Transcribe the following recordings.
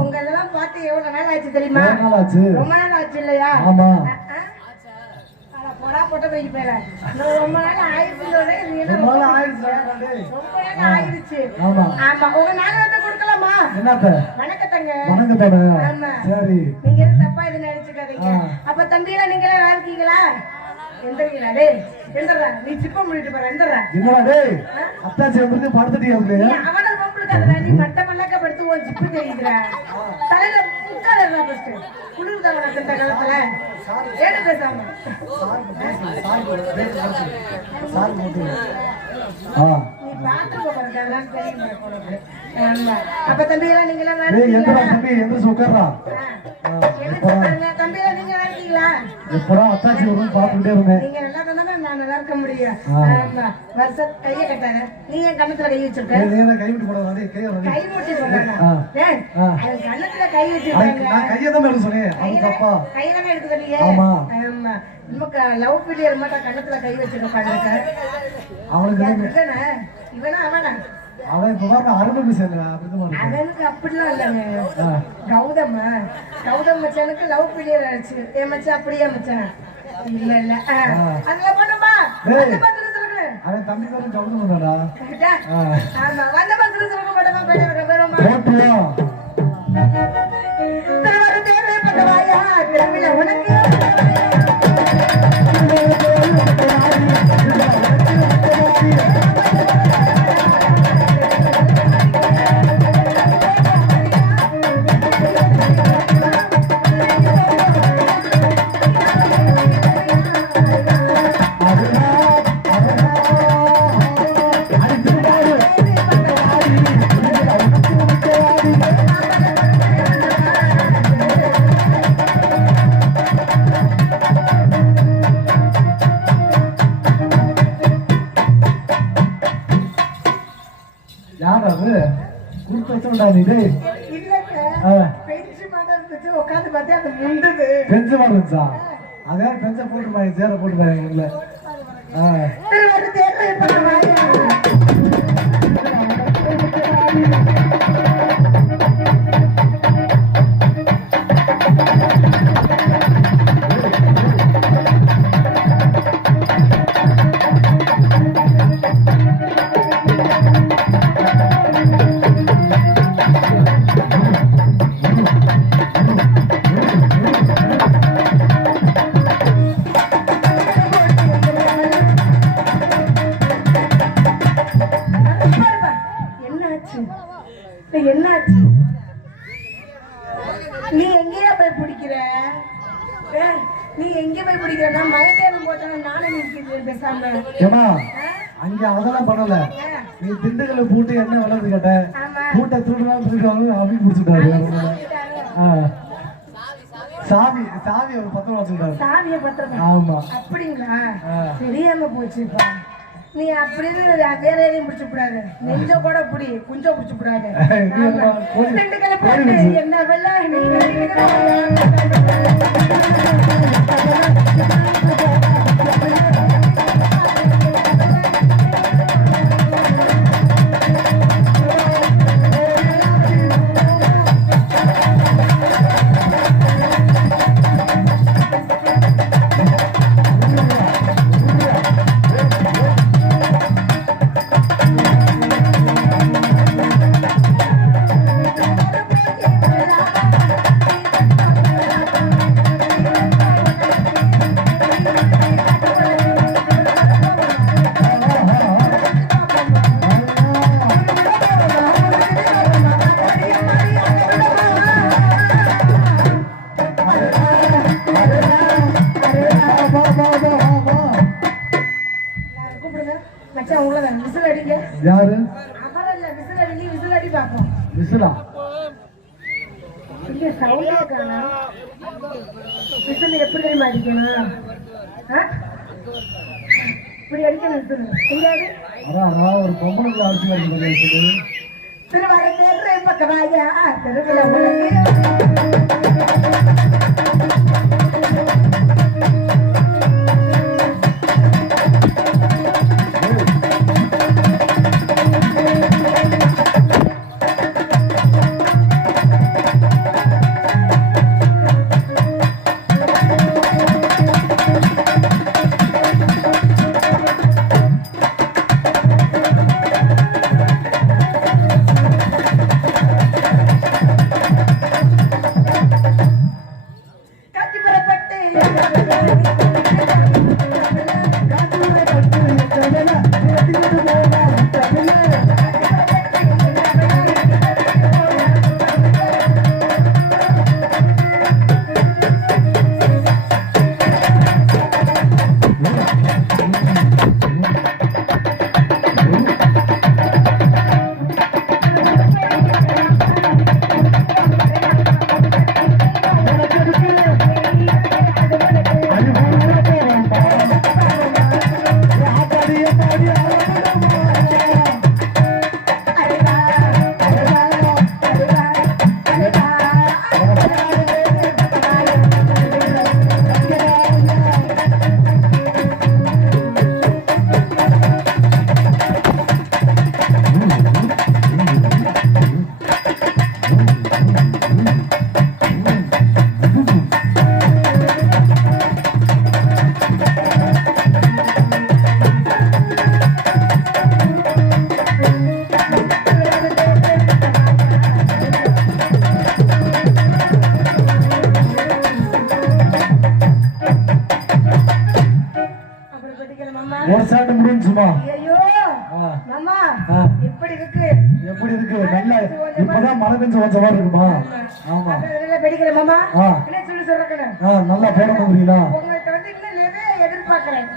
உங்க இதெல்லாம் பார்த்து எவ்வளவு நாள் ஆச்சு தெரியுமா? ரொம்ப நாள் ஆச்சு இல்லையா? போடா போட்ட போய் போயில ரொம்ப நாள் ஆயிடுச்சு. ரொம்ப நாள் ஆயிடுச்சு. ஆமா உங்க நாள் வந்து கொடுக்கலாமா? வணக்கத்தங்க. ஆமா சரி, நீங்க எதுவும் தப்பா எதுவும் நினைச்சுக்காதீங்க. அப்ப தம்பியெல்லாம் நீங்க எல்லாம் நல்லா இருக்கீங்களா? எந்திரீங்களா? டேய் எந்திரா, நீ சிப்ப முடிட்டு போற. எந்திரா அவன பொம்பளுக்காதடா, நீ மட்ட மல்லக்க படுத்து ஒரு சிப்பு தெரியுதுடா. தலையில முக்காலடா ஃபர்ஸ்ட் குளிர்தான் உனக்கு இந்த காலத்துல. ஏடு பேசாம நீ பாத்து போறது அதெல்லாம் தெரியுமா? அப்ப தம்பி எல்லாம் நீங்க எல்லாம் தம்பி எல்லாம் நீங்க நல்லா இருக்கீங்களா? நீங்க நல்லா இருந்தா நான் நல்லா இருக்க முடியும். வருஷம் கையை கட்டாங்க. நீங்க கண்ணத்துல கை வச்சிருக்க. கை மூட்டி போடுறாங்க. கண்ணத்துல கை வச்சிருக்காங்க. கையெல்லாம் எடுக்க சொல்லியே. ஆமா நமக்கு லவ் பிள்ளையர் மட்டும் கண்ணத்துல கை வச்சிருப்பாங்க. இவனா அவனா அவனுக்கு அப்படிலாம் இல்லைங்க. கௌதம் மச்சானுக்கு லவ் பிள்ளையர் ஆச்சு. என் மச்சான் அப்படியே மச்சான் இல்ல இல்ல அதெல்லாம் பண்ணுமா? அவன் தம்பி பேரும் கௌதம் பண்ணடா. ஆமா வந்த பஸ்ல சொல்ல மாட்டமா பேர பேரமா தவறு தேவை பட்டவாயா திருவிழா உனக்கு என்னாச்சு? நீ எங்கேயா போய் பிடிக்கிற? நீ எங்க போய் பிடிக்கிறா? மயக்கம் போட்டாங்க நானும் நிற்கிறேன் பேசாம. அங்க அதெல்லாம் பண்ணல. நீ திண்டுக்கல்ல பூட்டு என்ன வளர்ந்து கேட்ட பூட்டை தூடுவாங்க தூடுவாங்க அப்படி பிடிச்சிட்டாரு. சாவி ஒரு பத்திரம் வச்சுட்டாரு. சாவியை பத்திரம்? ஆமா. அப்படிங்களா? தெரியாம போச்சுப்பா. நீ அப்படின்னு வேற எதையும் பிடிச்சு கூடாது. நெஞ்ச கூட புடி குஞ்ச பிடிச்சு கூடாது. என்ன வெள்ள யாரு? அவரல்ல விசில் அடி விசில் அடி பாப்போம். விசிலா? இங்க சவுண்டே காணா. விசில் எப்படி தெரியுமா அடிக்கணும்? இப்படி அடிக்கணும் சொல்லு. அதான் ஒரு பொம்பளைக்குள்ள அடிச்சு வருது சொல்லு. திருவாரூர் தேர்வு பக்கமாயா திருவிழா உனக்கு இப்பதான் மழை பெஞ்சு வந்த மாதிரி இருக்குமா? ஆமா நல்லா போட முடியல.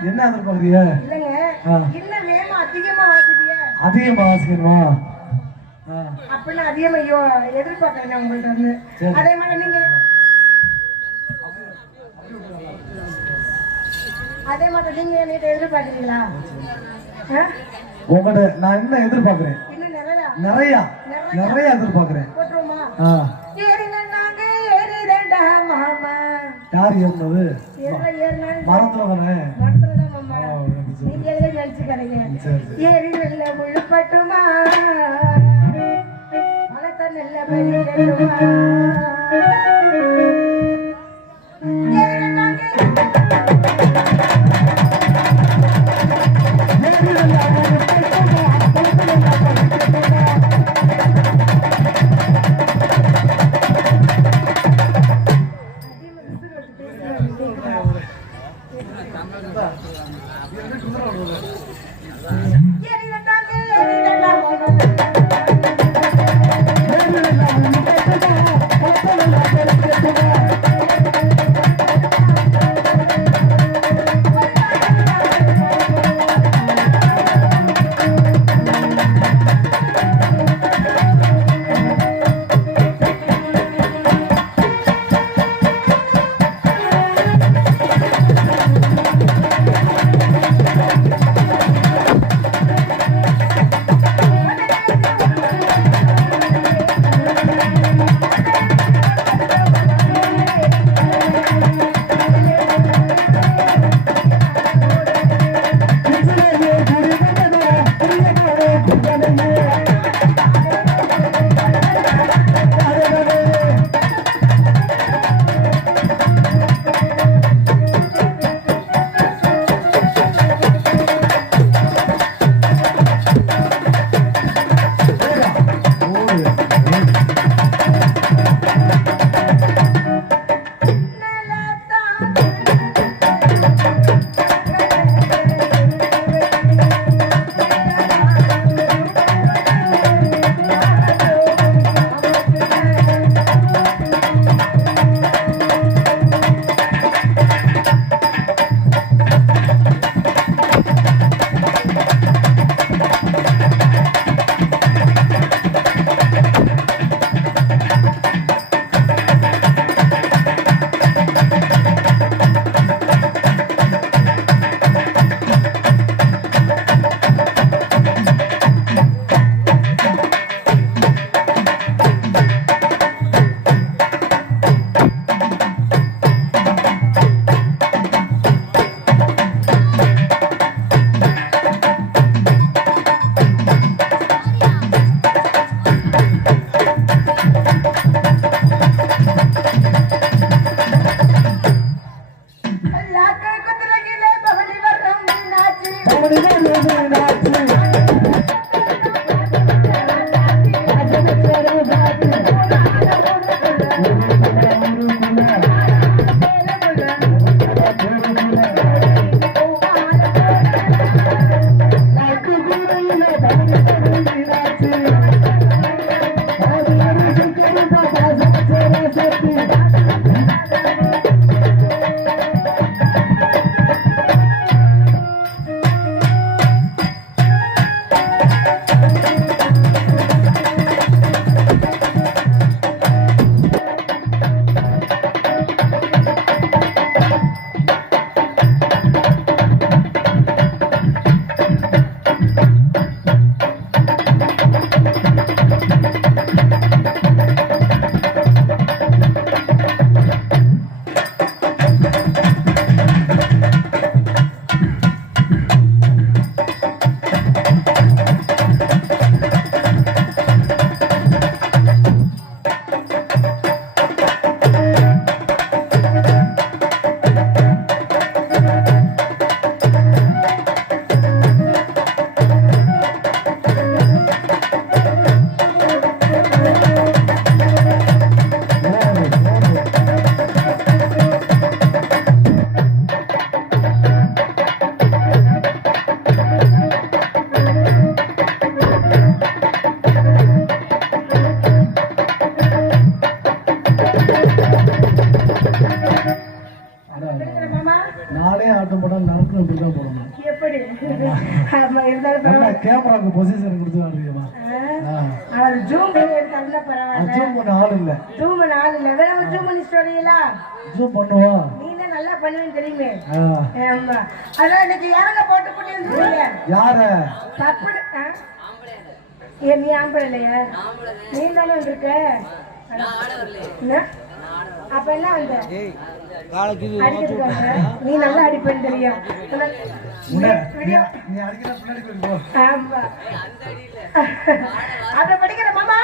என்ன எதிர்பார்க்கறீங்க? அதிகமா வாசிக்கணுமா? அதிகமா எதிர்பார்க்கறேன் உங்கள்ட்ட வந்து. அதே மாதிரி நீங்க என்கிட்ட எதிர்பார்க்கறீங்களா? உங்கள்ட்ட நான் என்ன எதிர்பார்க்கிறேன்? நிறைய எதிர்பார்க்கிறேன். யார் ஏறினது? மரத்துல தானே? ஏறி நல்ல முழுப்பட்டுமா மலத்த நல்ல Thank you. நானே ஆட்டம் போட்டால் நடக்கும் இப்படிதான் போடணும். எப்படி கேமராக்கு பொசிஷன் கொடுத்துருமா? அவர் ஜூம் பண்ணி எடுத்தாருல பரவாயில்ல. ஜூம் பண்ண ஆள் இல்ல. ஜூம் பண்ண ஆள் இல்ல. வேற ஒரு ஜூம் பண்ணி ஸ்டோரியிலா ஜூம் பண்ணுவா. நீ தான் நல்லா பண்ணுவேன்னு தெரியுமே. ஆமா. அதான் இன்னைக்கு யாரங்க போட்டு போட்டு வந்துருக்கீங்க? யார? தப்பு. நீ ஆம்பளை இல்லையா? நீ தானே வந்திருக்க. அப்ப என்ன வந்த? நீ நல்லா அடிப்பேன்னு தெரியும். அத படிக்கிற மாமா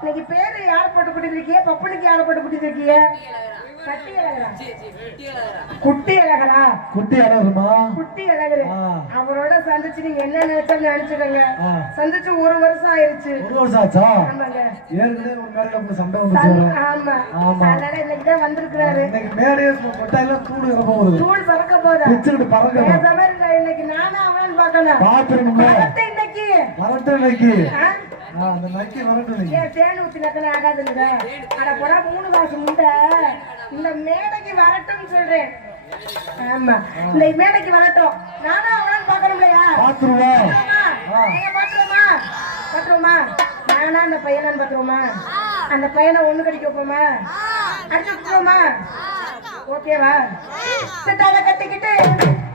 இன்னைக்கு பேரு யார போட்டு குடிச்சிருக்கிய? பப்பனுக்கு யார போட்டு குடிச்சிருக்கிய? குட்டி அழகரா? குட்டி அழகருமா? குட்டி அழகரு. அவரோட சந்திச்சு நீங்க என்ன நினைச்சாலும் நினைச்சுக்கங்க. சந்திச்சு 1 வருஷம் ஆயிருச்சு. 1 வருஷம் ஆச்சா? ஆமாங்க. ஏற்கனவே ஒரு மேடையில சண்டை வந்துச்சு. ஆமா ஆமா. அதனால இன்னைக்கு தான் வந்திருக்காரு. இன்னைக்கு மேடையில கொட்டாயில தூள் இறக்க போகுது. தூள் பறக்க போகுது. பிச்சுட்டு பறக்க. பேசாம இருங்க. இன்னைக்கு நானா அவன் பார்க்கணும். பாத்துறீங்க. வரட்டு இன்னைக்கு. வரட்டு இன்னைக்கு. அந்த நக்கி வரட்டு இன்னைக்கு. தேன் ஊத்தி நக்கல ஆகாதுங்க. அட போடா 3 மாசம் முண்டை. இந்த மேடைக்கு வரட்டும்னு சொல்றேன். ஆமா. இந்த மேடைக்கு வரட்டும். நானா அவன் பார்க்கணும்லையா? பாத்துருவா. நீங்க பாத்துருமா? பாத்துருமா? நானா அந்த பையனான்னு பாத்துருமா? அந்த பையனை ஒண்ணு கடிக்க வைப்போமா? அடிச்சு விட்டுருவோமா? ஓகேவா? சிட்டால கட்டிக்கிட்டு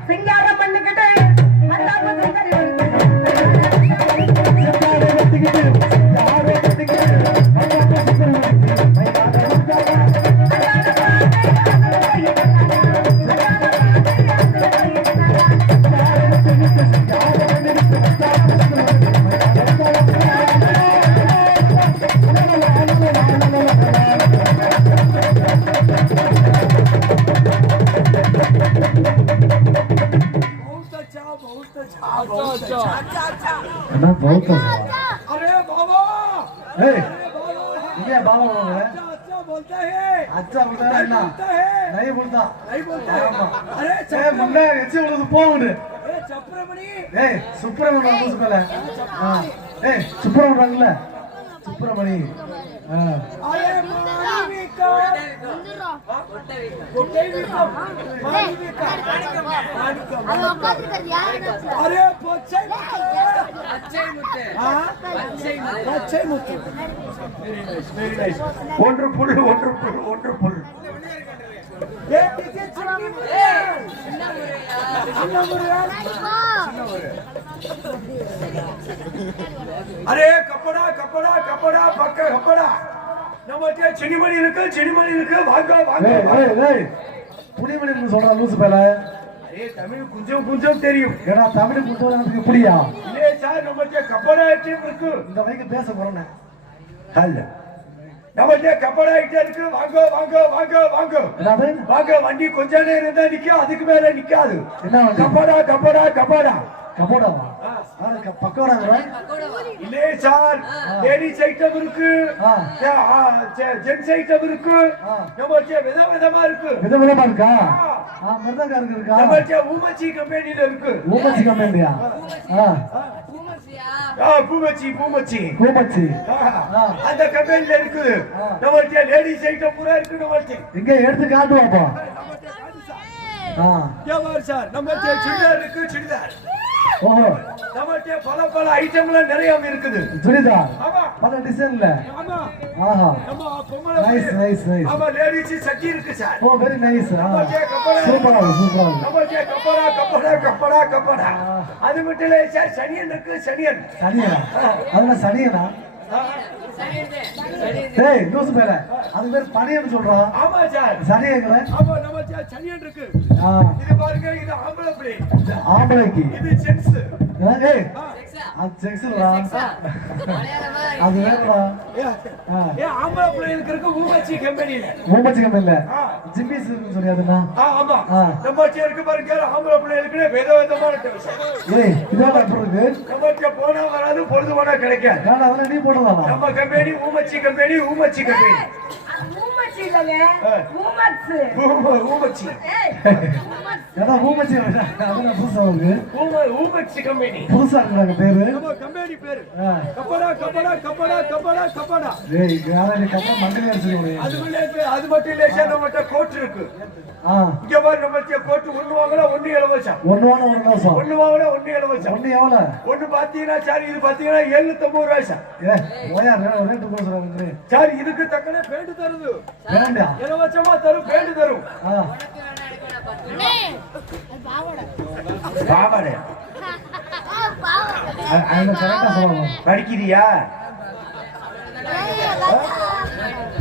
சிங்காரம் பண்ணிக்கிட்டு மத்தாப்பு சுந்தரி अरे बाबा क्या बाबा बोल रहे? अच्छा बोलता है ना? नहीं बोलता अरे मुंडा ऐसे बोलो तो पोंड सुब्रमण्य मुझे सुब्रमण्य सुब्रमण्य wonderful अरे कपड़ा कपड़ा कपड़ा पक्का कपड़ा நம்மட்ட செடிமணி இருக்கு வாங்க வாங்க ஏய் புளிமணின்னு சொல்ற லூசு பேல ஏய் தமிழ் கொஞ்சம் தெரியும் ஏடா தமிழ் கொஞ்சம் எனக்கு புரியா இல்ல சார் நம்மட்ட கப்படா டீம் இருக்கு இந்த வைக்கு பேச போறேன் ஹல்ல நம்மட்ட கப்படா ஐட்டம் இருக்கு வாங்க வாங்க வாங்க வாங்க என்னது வாங்க வண்டி கொஞ்ச நேரம் இருந்தா நிக்கும் அதுக்கு மேல நிக்காது என்ன கப்படா கப்படா கப்படா கப்படாவா பக்கோடாங்கற இல்ல சார் லேடிஸ் ஐட்டம் இருக்கு ஜென்ஸ் ஐட்டம் இருக்கு நம்மட்ட விதவிதமா இருக்கு விதவிதமா இருக்கா மிருதங்காரங்க இருக்கா நம்மட்ட ஊமச்சி கம்பெனில இருக்கு ஊமச்சி கம்பெனியா ஊமச்சியா பூமச்சி பூமச்சி பூமச்சி அந்த கம்பெனில இருக்குது. நம்மள்ட்ட லேடிஸ் ஐட்டம் பூரா இருக்கு. நம்மள்ட்ட இங்க எடுத்து காட்டுவாப்பா. சார் நம்மள்ட்ட சுடிதார் இருக்கு. சுடிதார் ஓஹோ நம்மள்ட்ட பல ஐட்டம்லாம் நிறைய இருக்குது. சுடிதார் ஆமா பல டிசைன்ல. ஆமா ஆஹா நம்ம பொம்பளை நைஸ் நைஸ் நைஸ். ஆமா லேடிஸ் சட்டி இருக்கு சார். ஓ வெரி நைஸ். சூப்பரா சூப்பரா. நம்மள்ட்ட கப்படா அது மட்டும் இல்ல சார். சனியன் இருக்கு. சனியன் அதெல்லாம் சனியனா? டேய் லூசு பேர அது பேர் பனியன்னு சொல்றான். ஆமா சார் சனியங்கற. ஆமா நம்ம சார் சனியன் இருக்கு. இது பாருங்க இது ஆம்பளை பிள்ளை. ஆம்பளைக்கு இது செக்ஸ். ஏய் அது செக்ஸ்லடா. அது வேறடா. ஆம்பளை பிள்ளைகளுக்கு இருக்கு ஊமச்சி கம்பெனில. ஊமச்சி கம்பெனில ஜிம்மிஸ் ன்னு சொல்றியாதுன்னா? ஆமா நம்ம இருக்கு பாருங்க ஆம்பளை பிள்ளைகளுக்கு விதவிதமான ட்ரெஸ். ஏய் இதெல்லாம் எப்படி இருக்கு? நமக்கு போனா வராது பொழுது போனா கிடைக்காது. நான் அதெல்லாம் நீ போடுறதா? நம்ம company Oomachi company. Oomachi company Oomachi இல்லங்க ஊமச்சி. ஊமச்சி ஏதா ஊமச்சி அதெல்லாம் புதுசா இருக்கு. ஊமச்சி கம்பெனி புதுசா இருக்குறாங்க பேரு. நம்ம கம்பெனி பேரு கப்படா. ஏய் யாரா நீ கப்பல் மண்டல அடிச்சிருக்கீங்க. அது மட்டும் இல்ல சார் நம்மட்ட கோட் இருக்கு. இங்க பாரு நம்மட்ட கோட் ஒண்ணு வாங்குனா ஒண்ணு இலவசம். ஒண்ணு வாங்குனா ஒண்ணு இலவசம். ஒண்ணு வாங்குனா ஒண்ணு இலவசம். ஒண்ணு எவ்வளவு? ஒண்ணு பாத்தீங்கன்னா சார் இது பாத்தீங்கன்னா 750 ரூபாய் சார். ஓயா ரேட் சொல்றாங்க சார். இதுக்கு தக்கன பேண்ட் தருது. பேண்டா இலவசமா தரும். பேண்ட் தரும். பாவாடை அது கரெக்டா சொல்லுங்க. படிக்கிறியா?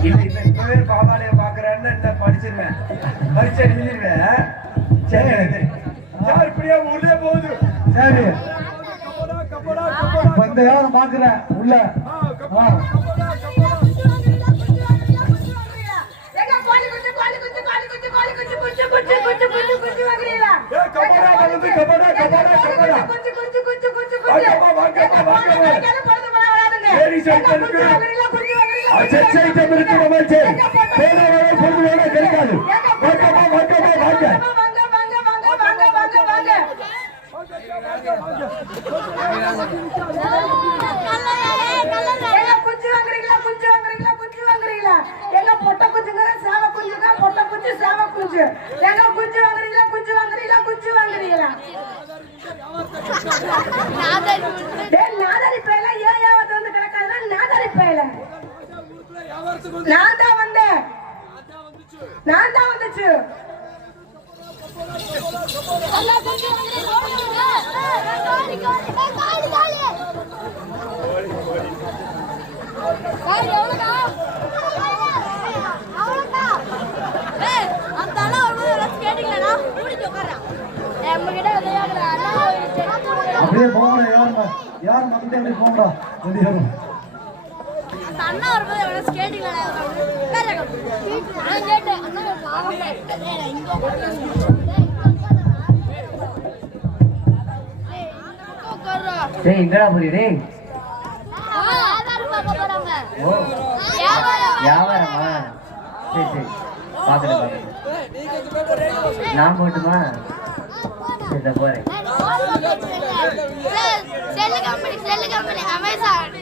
இப்பவே பாவாடைய பாக்குறேன்னு படிச்சிருவேன். பரிச்சை எழுதிருவேன். சரி சார் இப்படியா உள்ளே போகுது. சரி இந்த யாரும் பாக்குறேன் உள்ள. நான் வந்துச்சு. அப்படியே போங்க. யார் மறந்து அப்படியே போங்கடா. அண்ணா வரும்போது எவ்வளோ ஸ்கேட்டிங் எங்கடா போறீ? டேய் வியாபாரமா? சரி சரி பாத்துட்டு நான் போட்டுமா? சரி போறேன். Cell company Amazon.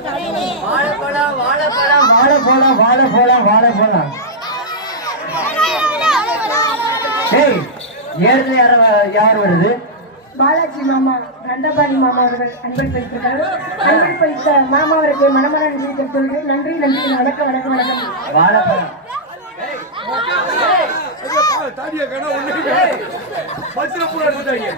வாழைப்பழம் வாழைப்பழம் வாழைப்பழம் வாழைப்பழம் வாழைப்பழம். ஏய் ஏற்கனவே யார் வருது? பாலாஜி மாமா கண்டபாணி மாமா அவர்கள் அன்பளித்திருக்கிறார்கள். அன்பளித்த மாமா அவருக்கு மனமான நன்றி தெரிவித்துள்ளேன். நன்றி நன்றி. வணக்கம் வணக்கம் வணக்கம். வாழைப்பழம். தாடிய கடை ஒண்ணு பச்சை பூரா எடுத்துட்டாங்க.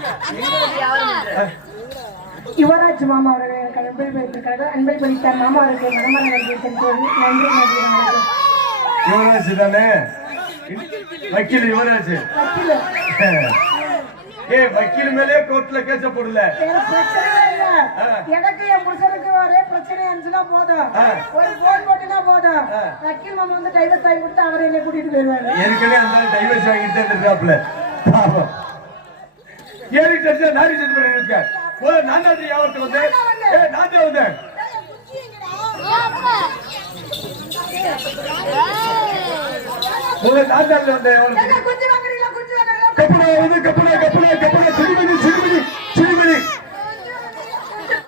யுவராஜ் மாமா அவர்கள் எனக்கு அன்பளித்திருக்கிறார்கள். அன்பளித்த மாமா அவருக்கு மனமான நன்றி தெரிவித்துள்ளேன். நன்றி நன்றி வணக்கம். யுவராஜ் தானே? வக்கீல் யுவராஜ். வக்கீல் வக்கீல் மேலே கோர்ட்ல கேச போடல. பிரச்சனை இல்ல. எனக்கு என் புருஷனுக்கு ஒரே பிரச்சனை இருந்துச்சுன்னா போதும், ஒரு போன் போட்டுனா போதும், வக்கீல் மாமா வந்து டைவர்ஸ் வாங்கி கொடுத்து அவரை என்ன கூட்டிட்டு போயிருவாரு. ஏற்கனவே அந்த டைவர்ஸ் வாங்கிட்டு இருக்காப்ல. ஏறி தெரிஞ்சா நாரி செஞ்சு பண்ணிருக்க போல. நான் தான் யாவத்துக்கு வந்தேன். நான் தான் வந்தேன். போல நான் தான் வந்தேன். குஞ்சு வாங்குறீங்களா? குஞ்சு வாங்குறீங்களா? கப்படா வந்து கப்படா கப்படா கப்படா திரும்பி